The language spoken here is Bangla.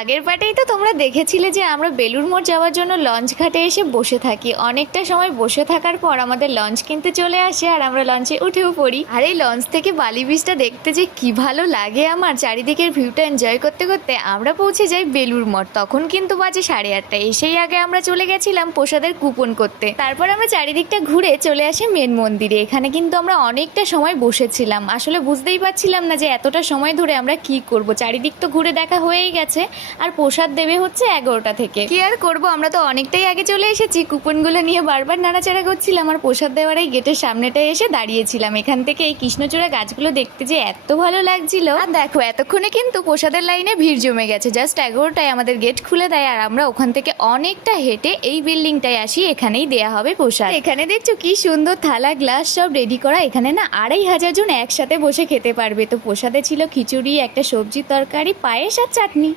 আগের পার্টেই তো তোমরা দেখেছিলে যে আমরা বেলুড় মঠ যাওয়ার জন্য লঞ্চ ঘাটে এসে বসে থাকি। অনেকটা সময় বসে থাকার পর আমাদের লঞ্চ কিনতে চলে আসে আর আমরা লঞ্চে উঠেও পড়ি। আর এই লঞ্চ থেকে বালি বিচটা দেখতে যে কি ভালো লাগে, আমার চারিদিকের ভিউটা এনজয় করতে করতে আমরা পৌঁছে যাই বেলুড় মঠ। তখন কিন্তু বাজে 8:30। এসেই আগে আমরা চলে গেছিলাম প্রসাদের কুপন করতে। তারপর আমরা চারিদিকটা ঘুরে চলে আসি মেন মন্দিরে। এখানে কিন্তু আমরা অনেকটা সময় বসেছিলাম, আসলে বুঝতেই পারছিলাম না যে এতটা সময় ধরে আমরা কি করব। চারিদিক তো ঘুরে দেখা হয়েই গেছে, আর প্রসাদ দেবে হচ্ছে 11টা থেকে। কি আর করবো, আমরা তো অনেকটাই আগে চলে এসেছি। কুপনগুলো নিয়ে বারবার নাড়াচাড়া করছিলাম আর প্রসাদ দেওয়ার এই গেটের সামনেটায় এসে দাঁড়িয়েছিলাম। এখান থেকে এই কৃষ্ণচূড়া গাছগুলো দেখতে যে এত ভালো লাগছিল। আর দেখো এতক্ষণে কিন্তু প্রসাদের লাইনে ভিড় জমে গেছে। জাস্ট 11টায় আমাদের গেট খুলে দেয় আর আমরা ওখান থেকে অনেকটা হেঁটে এই বিল্ডিংটায় আসি। এখানেই দেয়া হবে প্রসাদ। এখানে দেখছো কি সুন্দর থালা গ্লাস সব রেডি করা। এখানে না 2500 জন একসাথে বসে খেতে পারবে। তো প্রসাদে ছিল খিচুড়ি, একটা সবজি তরকারি, পায়েস আর চাটনি।